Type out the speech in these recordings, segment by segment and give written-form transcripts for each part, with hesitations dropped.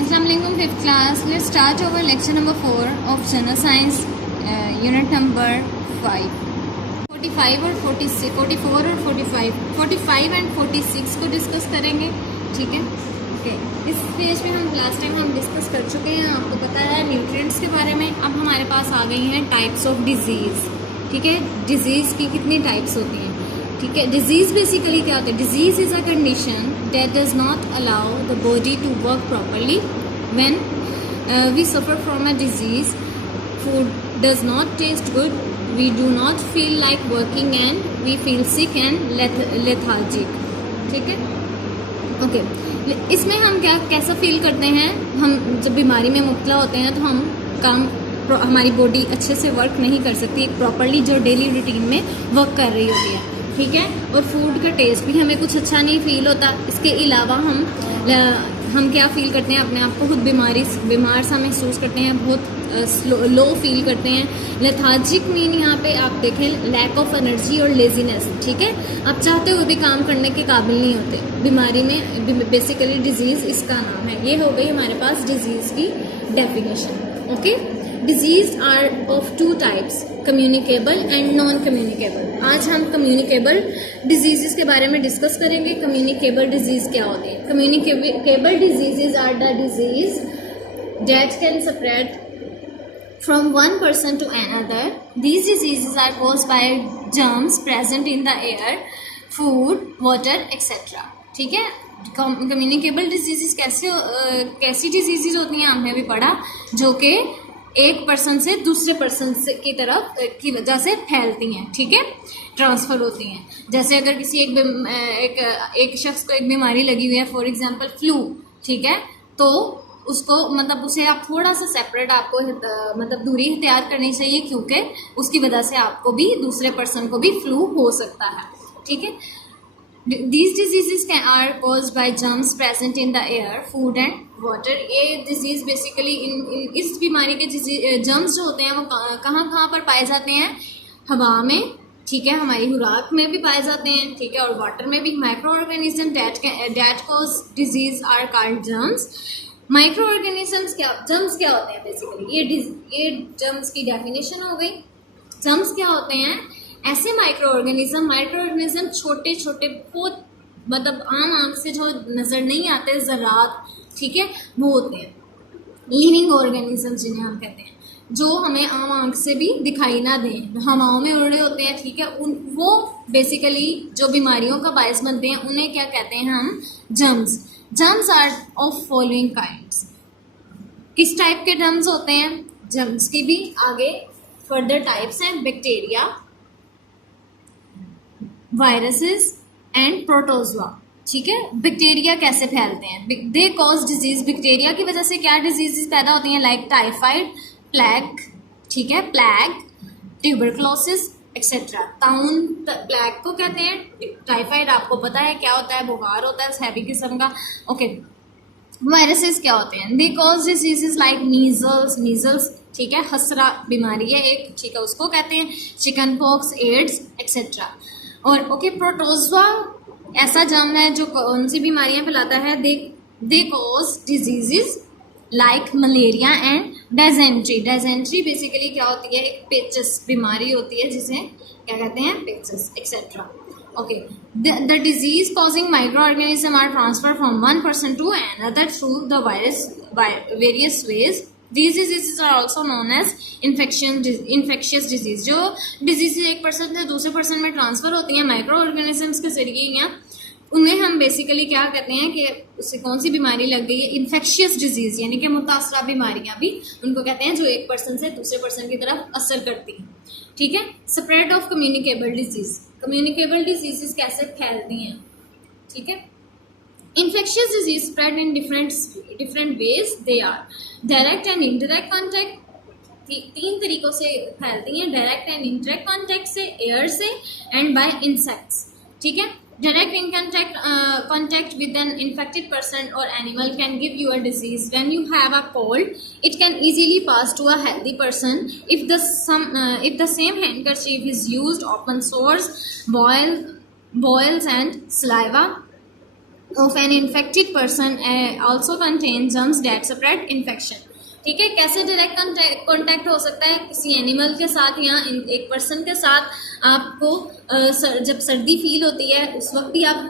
Assalamu alaikum, fifth class. Let's start our lecture number 4 of General Science, unit number 5. 45 और 46, 44 और 45 and 46 को discuss करेंगे, ठीक है। ओके, इस पेज पे हम लास्ट टाइम हम डिस्कस कर चुके हैं, आपको पता है न्यूट्रिएंट्स के बारे में। अब हमारे पास आ गई हैं टाइप्स ऑफ डिजीज़, ठीक है। डिजीज़ की कितनी टाइप्स होती हैं, ठीक है। डिजीज़ बेसिकली क्या होता है? Disease is a condition that does not allow the body to work properly. When we suffer from a disease, food does not taste good, we do not feel like working and we feel sick and lethargic, ठीक है। Okay, इसमें हम कैसा feel करते हैं? हम जब बीमारी में मुब्तला होते हैं तो हम हमारी बॉडी अच्छे से वर्क नहीं कर सकती प्रॉपरली, जो डेली रूटीन में वर्क कर रही होती है, ठीक है। और फूड का टेस्ट भी हमें कुछ अच्छा नहीं फील होता। इसके अलावा हम क्या फील करते हैं? अपने आप को खुद बीमार सा महसूस करते हैं, बहुत लो फील करते हैं। लेथार्जिक मीन यहाँ पे आप देखें लैक ऑफ एनर्जी और लेजीनेस, ठीक है। आप चाहते हुए भी काम करने के काबिल नहीं होते। बीमारी में बेसिकली डिजीज़ इसका नाम है। ये हो गई हमारे पास डिजीज़ की definition, okay. Disease are of two types, communicable and non communicable. आज हम कम्युनिकेबल डिजीज़ के बारे में डिस्कस करेंगे। कम्युनिकेबल डिजीज़ क्या होती है? Communicable disease are the disease that can spread from one person to another. These diseases are caused by germs present in the air, food, water, etc. ठीक है। Communicable disease कैसी disease होती हैं? हमने भी पढ़ा, जो कि एक पर्सन से दूसरे पर्सन से की वजह से फैलती हैं, ठीक है, ट्रांसफ़र होती हैं। जैसे अगर किसी एक शख्स को एक बीमारी लगी हुई है, फॉर एग्जांपल फ्लू, ठीक है, तो उसको मतलब उसे आप थोड़ा सा सेपरेट आपको मतलब दूरी इख्तियार करनी चाहिए, क्योंकि उसकी वजह से आपको भी दूसरे पर्सन को भी फ्लू हो सकता है, ठीक है। These diseases are caused by germs present in the air, food and water. ये डिजीज़ बेसिकली इस बीमारी के जर्म्स जो होते हैं वो कहाँ पर पाए जाते हैं? हवा में, ठीक है, हमारी खुराक में भी पाए जाते हैं, ठीक है, और वाटर में भी। Microorganism that cause disease are called germs. Microorganisms germs क्या होते हैं? बेसिकली ये जर्म्स की डेफिनेशन हो गई। जर्म्स क्या होते हैं? ऐसे माइक्रो ऑर्गेनिज्म छोटे छोटे, बहुत मतलब आम आंख से जो नज़र नहीं आते ज़रात, ठीक है, वो होते हैं लिविंग ऑर्गेनिज्म, जिन्हें हम कहते हैं, जो हमें आम आंख से भी दिखाई ना दें, हवाओं में उड़ रहे होते हैं, ठीक है। वो बेसिकली जो बीमारियों का बायस बनते हैं, उन्हें क्या कहते हैं हम? Germs. Germs are of following kinds. किस टाइप के जर्म्स होते हैं? जर्म्स की भी आगे फर्दर टाइप्स हैं। बैक्टीरिया, वायरसेस एंड प्रोटोजोआ, ठीक है। बैक्टीरिया कैसे फैलते हैं? They cause disease. बैक्टीरिया की वजह से क्या डिजीजेस पैदा होती हैं? लाइक टाइफाइड, प्लेग, ठीक है, प्लेग, ट्यूबरक्लोसिस एक्सेट्रा। ताउन प्लेग को कहते हैं। टाइफाइड आपको पता है क्या होता है? बुखार होता है हैवी किस्म का, ओके। वायरसेस क्या होते हैं? दे कॉज डिजीजेस लाइक मीजल्स, ठीक है, खसरा बीमारी है एक, ठीक है, उसको कहते हैं। Chicken pox, AIDS etcetera. और ओके, प्रोटोजोआ ऐसा जर्म है जो कौन सी बीमारियां फैलाता है? They cause diseases like malaria and dysentery. Dysentery basically क्या होती है? एक पेचस बीमारी होती है, जिसे क्या कहते हैं? पेचस etcetera, okay. The disease causing micro organism are transfer from one person to another through the various ways. These diseases are also known as infectious disease. जो डिजीज एक पर्सन से दूसरे पर्सन में ट्रांसफ़र होती हैं माइक्रो ऑर्गेनिजम्स के जरिए, या उन्हें हम बेसिकली क्या कहते हैं कि उससे कौन सी बीमारी लग गई है? इन्फेक्शियस डिजीज़, यानी कि मुतासरा बीमारियां भी उनको कहते हैं, जो एक पर्सन से दूसरे पर्सन की तरफ असर करती हैं, ठीक है। Spread of communicable disease. Communicable disease कैसे फैलती हैं, ठीक है। Infectious disease spread in different ways. They are direct and indirect contact। तीन तरीकों से फैलती हैं, डायरेक्ट एंड इंडायरेक्ट कॉन्टैक्ट से, एयर से, एंड बाय इंसेक्ट्स, ठीक है। Direct in contact with an infected person or animal can give you a disease. When you have a cold, it can easily pass to a healthy person if the same handkerchief is used. Open sores, boils and saliva of an infected person also contain germs that spread infection. ठीक है, कैसे direct contact हो सकता है किसी animal के साथ या एक पर्सन के साथ। आपको जब सर्दी फील होती है उस वक्त भी आप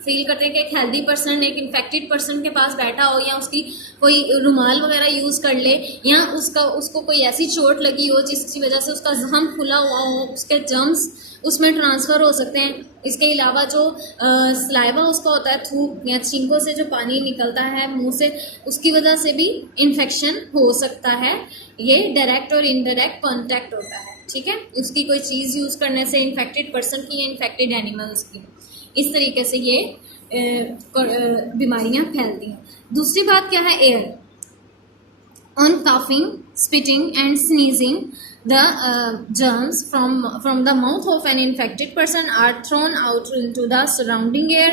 फील करते हैं कि एक हेल्दी पर्सन एक इन्फेक्टेड पर्सन के पास बैठा हो, या उसकी कोई रुमाल वगैरह यूज़ कर ले, या उसको कोई ऐसी चोट लगी हो जिसकी वजह से उसका जख्म खुला हुआ हो, उसके जर्म्स उसमें ट्रांसफ़र हो सकते हैं। इसके अलावा जो सलाइवा उसका होता है, थूक या छींकों से जो पानी निकलता है मुंह से, उसकी वजह से भी इन्फेक्शन हो सकता है। ये डायरेक्ट और इनडायरेक्ट कॉन्टैक्ट होता है। ठीक है, उसकी कोई चीज़ यूज़ करने से इन्फेक्टेड पर्सन की या इन्फेक्टेड एनिमल्स की, इस तरीके से ये बीमारियां फैलती हैं। दूसरी बात क्या है, air. On coughing, spitting and sneezing, the germs from the mouth of an infected person are thrown out into the surrounding air.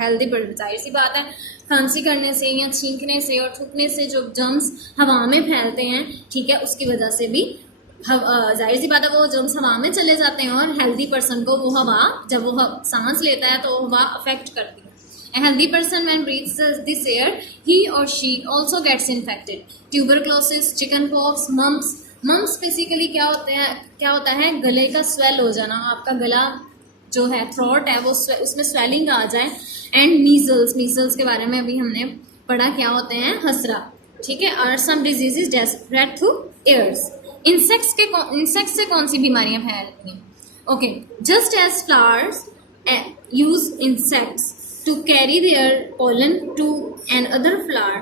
Healthy जाहिर सी बात है, खांसी करने से या छींकने से और थूकने से जो जर्म्स हवा में फैलते हैं, ठीक है, उसकी वजह से भी जाहिर सी बात है वो जर्म्स हवा में चले जाते हैं और हेल्दी पर्सन को वो हवा जब वो सांस लेता है तो हवा अफेक्ट करती है। A healthy person when breathes this air, he or she also gets infected. Tuberculosis, chickenpox, mumps. Mumps basically क्या होता है गले का स्वेल हो जाना, आपका गला जो है थ्रोट है वो उसमें स्वेलिंग आ जाए। एंड मीजल्स के बारे में अभी हमने पढ़ा, क्या होते हैं, हसरा। ठीक है, और some diseases that spread through airs. Insects से कौन सी बीमारियां फैलती हैं? Okay, just as flowers use insects to carry their pollen to another flower.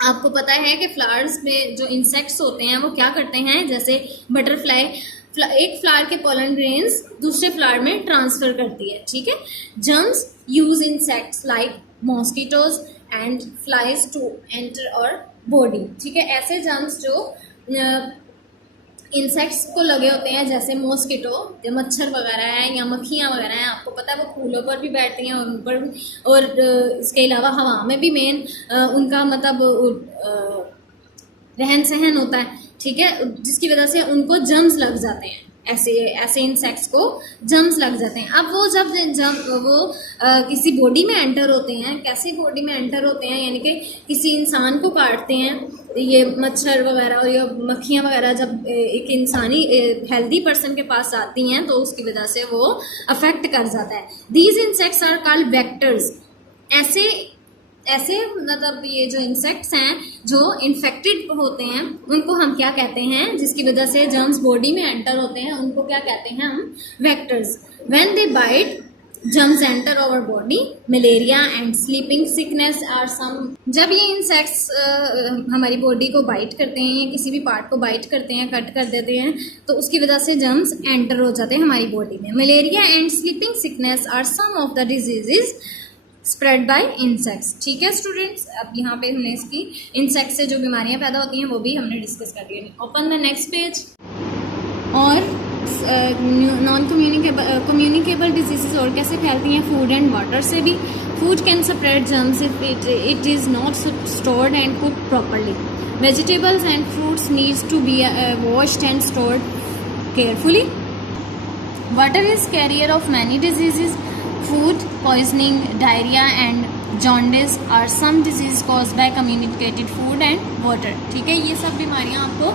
आपको पता है कि फ्लावर्स में जो इंसेक्ट्स होते हैं वो क्या करते हैं, जैसे बटरफ्लाई एक फ्लावर के पोलन ग्रेन्स दूसरे फ्लावर में ट्रांसफर करती है। ठीक है, germs use insects like mosquitoes and flies to enter our body. ठीक है, ऐसे जर्म्स जो इंसेक्ट्स को लगे होते हैं, जैसे मॉस्किटो जो मच्छर वगैरह है या मक्खियाँ वगैरह हैं, आपको पता है वो फूलों पर भी बैठती हैं और उन पर भी, और इसके अलावा हवा में भी मेन उनका मतलब रहन सहन होता है। ठीक है, जिसकी वजह से उनको जर्म्स लग जाते हैं, ऐसे इंसेक्ट्स को जर्म्स लग जाते हैं। अब वो जब वो किसी बॉडी में एंटर होते हैं, कैसी बॉडी में एंटर होते हैं, यानी कि किसी इंसान को काटते हैं, ये मच्छर वगैरह और ये मक्खियाँ वगैरह जब एक इंसानी हेल्दी पर्सन के पास आती हैं तो उसकी वजह से वो अफेक्ट कर जाता है। These insects are called vectors. ऐसे मतलब ये जो इंसेक्ट्स हैं जो इन्फेक्टेड होते हैं उनको हम क्या कहते हैं, जिसकी वजह से जर्म्स बॉडी में एंटर होते हैं, उनको क्या कहते हैं हम, vectors. When they bite germs enter our body, malaria and sleeping sickness are some. जब ये इंसेक्ट्स हमारी बॉडी को बाइट करते हैं या किसी भी पार्ट को बाइट करते हैं, कट कर देते हैं, तो उसकी वजह से जर्म्स एंटर हो जाते हैं हमारी बॉडी में। Malaria and sleeping sickness are some of the diseases spread by insects. ठीक है स्टूडेंट्स, अब यहाँ पे हमने इसकी इंसेक्ट से जो बीमारियाँ पैदा होती हैं वो भी हमने डिस्कस कर लिया। Open the next page. और नॉन कम्युनिकेबल डिजीजेस और कैसे फैलती हैं, फूड एंड वाटर से भी। Food can spread germs if it is not stored and cooked properly. Vegetables and fruits needs to be washed and stored carefully. Water is carrier of many diseases. Food poisoning, diarrhea and jaundice are some diseases caused by communicated food and water. ठीक है, ये सब बीमारियाँ आपको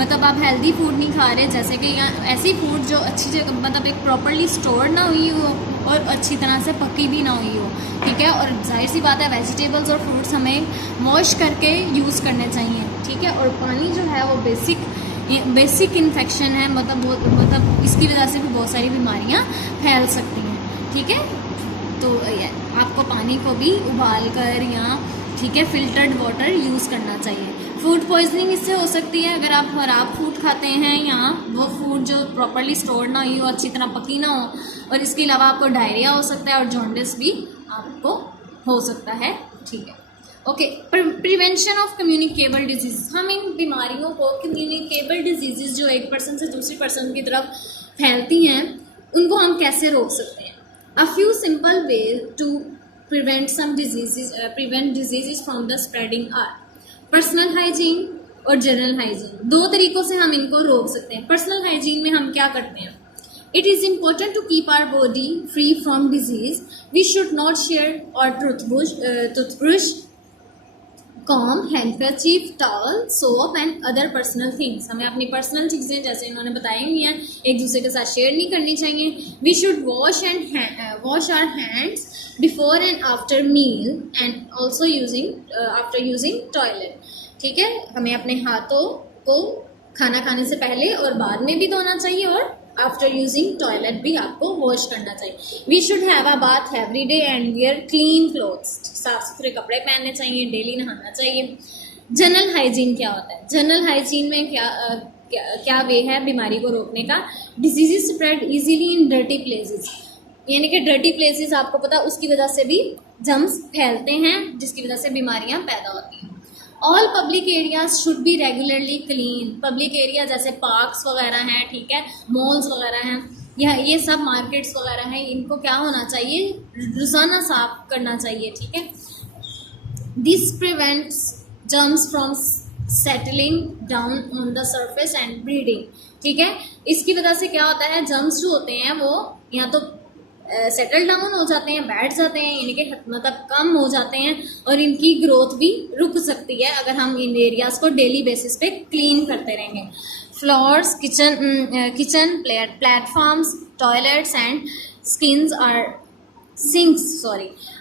मतलब आप healthy food नहीं खा रहे, जैसे कि ऐसी फूड जो अच्छी जगह मतलब एक प्रॉपरली स्टोर ना हुई हो और अच्छी तरह से पकी भी ना हुई हो। ठीक है, और जाहिर सी बात है वेजिटेबल्स और फ्रूट्स हमें वॉश करके यूज़ करने चाहिए। ठीक है, और पानी जो है वो बेसिक इन्फेक्शन है, मतलब इसकी वजह से भी बहुत सारी बीमारियाँ फैल सकती हैं। ठीक है, तो आपको पानी को भी उबाल कर या ठीक है फिल्टर्ड वाटर यूज़ करना चाहिए। फूड पॉइजनिंग इससे हो सकती है अगर आप खराब फूड खाते हैं या वो फूड जो प्रॉपरली स्टोर ना हुई हो, अच्छी तरह पकी ना हो, और इसके अलावा आपको डायरिया हो सकता है और जॉन्डिस भी आपको हो सकता है। ठीक है, okay. Prevention of communicable disease. हम इन बीमारियों को कम्युनिकेबल डिजीजेज जो एक पर्सन से दूसरी पर्सन की तरफ फैलती हैं उनको हम कैसे रोक सकते हैं। A few simple ways to prevent diseases from the spreading are personal hygiene और general hygiene। दो तरीकों से हम इनको रोक सकते हैं। पर्सनल हाइजीन में हम क्या करते हैं, It is important to keep our body free from disease. We should not share our toothbrush, comb, handkerchief, towel, soap and other personal things. हमें अपनी पर्सनल चीज़ें जैसे इन्होंने बताई हुई हैं एक दूसरे के साथ शेयर नहीं करनी चाहिए. We should wash our hands before and after meal and also after using toilet. ठीक है, हमें अपने हाथों को खाना खाने से पहले और बाद में भी धोना चाहिए और आफ्टर यूजिंग टॉयलेट भी आपको वॉश करना चाहिए. We should have a bath every day and wear clean clothes. साफ सुथरे कपड़े पहनने चाहिए, डेली नहाना चाहिए. जनरल हाइजीन क्या होता है? जनरल हाइजीन में क्या वे है बीमारी को रोकने का? डिजीजेस स्प्रेड इजीली इन डर्टी प्लेसेस. यानी कि डर्टी प्लेसेस आपको पता उसकी वजह से भी जर्म्स फैलते हैं जिसकी वजह से बीमारियां पैदा होती हैं. All public areas should be regularly clean. Public area जैसे पार्क्स वगैरह हैं, ठीक है, मॉल्स वगैरह हैं, या ये सब मार्केट्स वगैरह हैं, इनको क्या होना चाहिए? रोज़ाना साफ करना चाहिए. ठीक है. This prevents germs from settling down on the surface and breeding. ठीक है, इसकी वजह से क्या होता है? जर्म्स जो होते हैं वो या तो सेटल डाउन हो जाते हैं, बैठ जाते हैं, यानी कि मतलब कम हो जाते हैं और इनकी ग्रोथ भी रुक सकती है अगर हम इन एरियाज को डेली बेसिस पे क्लीन करते रहेंगे. Floors, kitchen platforms, toilets and sinks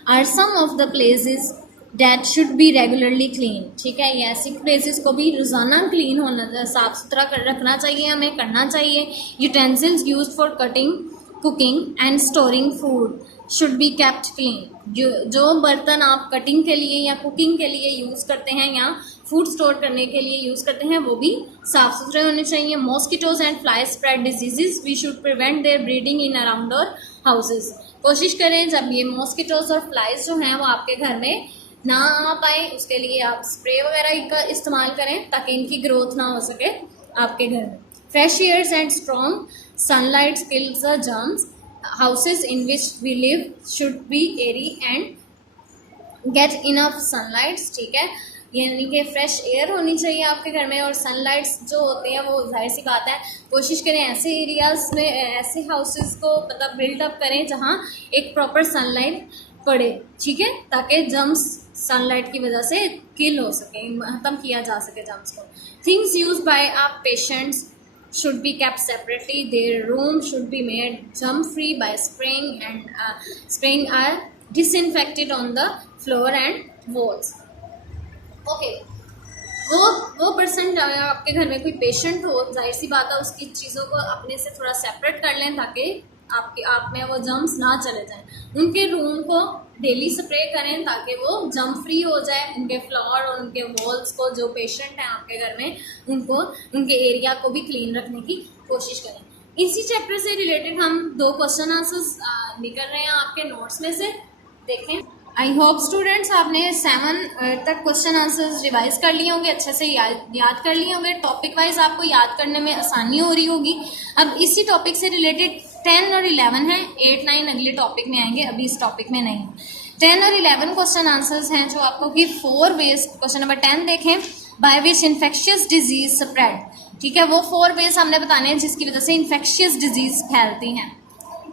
are some of the places that should be regularly clean. ठीक है, ये ऐसी प्लेसेस को भी रोजाना क्लीन होना, साफ सुथरा रखना चाहिए, हमें करना चाहिए. Utensils used for cooking and storing food should be kept clean. जो बर्तन आप कटिंग के लिए या कुकिंग के लिए यूज़ करते हैं या फूड स्टोर करने के लिए यूज़ करते हैं वो भी साफ सुथरे होने चाहिए. Mosquitoes and fly spread diseases. We should prevent their breeding in around our houses. कोशिश करें जब ये मॉस्किटोज और फ्लाइज जो हैं वो आपके घर में ना आ पाए उसके लिए आप स्प्रे वगैरह का इस्तेमाल करें ताकि इनकी ग्रोथ ना हो सके आपके घर में. Fresh airs and strong sunlight kills the germs. Houses in which we live should be airy and get enough sunlight. ठीक है, यानी कि फ्रेश एयर होनी चाहिए आपके घर में और सनलाइट्स जो होते हैं वो जाहिर सी बात है कोशिश करें ऐसे एरियाज में ऐसे हाउसेस को मतलब बिल्डअप करें जहाँ एक प्रॉपर सनलाइट पड़े. ठीक है, ताकि जर्म्स सनलाइट की वजह से किल हो सके, खत्म किया जा सके जर्म्स को. Things use by our patients should be kept separately. Their room should be made germ free by spraying are disinfected on the floor and walls. Okay, वो पर्सन आपके घर में कोई पेशेंट हो जाहिर सी बात है उसकी चीज़ों को अपने से थोड़ा सेपरेट कर लें ताकि आप में वो जर्म्स ना चले जाएं. उनके रूम को डेली स्प्रे करें ताकि वो जर्म फ्री हो जाए. उनके फ्लोर और उनके वॉल्स को जो पेशेंट हैं आपके घर में उनको उनके एरिया को भी क्लीन रखने की कोशिश करें. इसी चैप्टर से रिलेटेड हम 2 क्वेश्चन आंसर्स निकल रहे हैं आपके नोट्स में से. देखें, आई होप स्टूडेंट्स आपने 7 तक क्वेश्चन आंसर्स रिवाइज कर लिए होंगे, अच्छे से याद कर लिए होंगे. टॉपिक वाइज आपको याद करने में आसानी हो रही होगी. अब इसी टॉपिक से रिलेटेड 10 और 11 है. 8, 9 अगले टॉपिक में आएंगे, अभी इस टॉपिक में नहीं. 10 और 11 क्वेश्चन आंसर्स हैं जो आपको कि 4 वेज. क्वेश्चन नंबर 10 देखें, by which infectious disease spread. ठीक है, वो 4 वेज हमने बताने हैं जिसकी वजह से इन्फेक्शियस डिजीज फैलती हैं.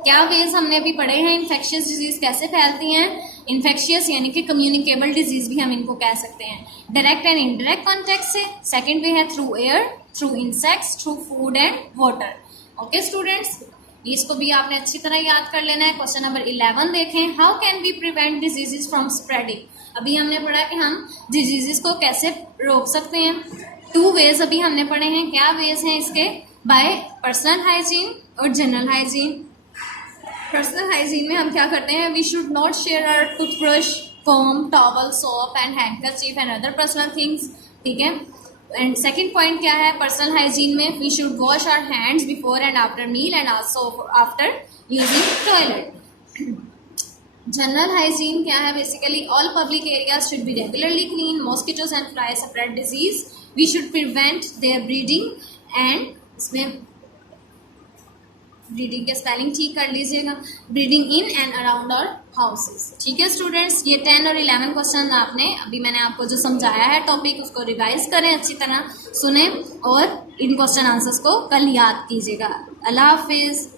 क्या वेज हमने अभी पढ़े हैं इन्फेक्शियस डिजीज कैसे फैलती हैं? इन्फेक्शियस यानी कि कम्युनिकेबल डिजीज भी हम इनको कह सकते हैं. डायरेक्ट एंड इनडायरेक्ट कॉन्टेक्ट से. सेकंड वे है through air, through insects, through food and water. Okay students, इसको भी आपने अच्छी तरह याद कर लेना है. क्वेश्चन नंबर 11 देखें, how can we prevent diseases from spreading. अभी हमने पढ़ा कि हम डिजीजेस को कैसे रोक सकते हैं. 2 वेज अभी हमने पढ़े हैं. क्या वेज हैं इसके? बाय पर्सनल हाइजीन और जनरल हाइजीन. पर्सनल हाइजीन में हम क्या करते हैं? We should not share our toothbrush, comb, towel, soap and handkerchief and other personal things. ठीक है. एंड सेकेंड पॉइंट क्या है पर्सनल हाइजीन में? We should wash our hands before and after meal and also after using toilet. General hygiene क्या है? Basically all public areas should be regularly clean. Mosquitoes and flies spread disease. We should prevent their breeding and इसमें breeding के spelling ठीक कर लीजिएगा. Breeding in and around our houses. ठीक है students, ये 10 और 11 क्वेश्चन आपने अभी मैंने आपको जो समझाया है टॉपिक उसको रिवाइज करें, अच्छी तरह सुने और इन क्वेश्चन आंसर्स को कल याद कीजिएगा. अल्लाह हाफिज.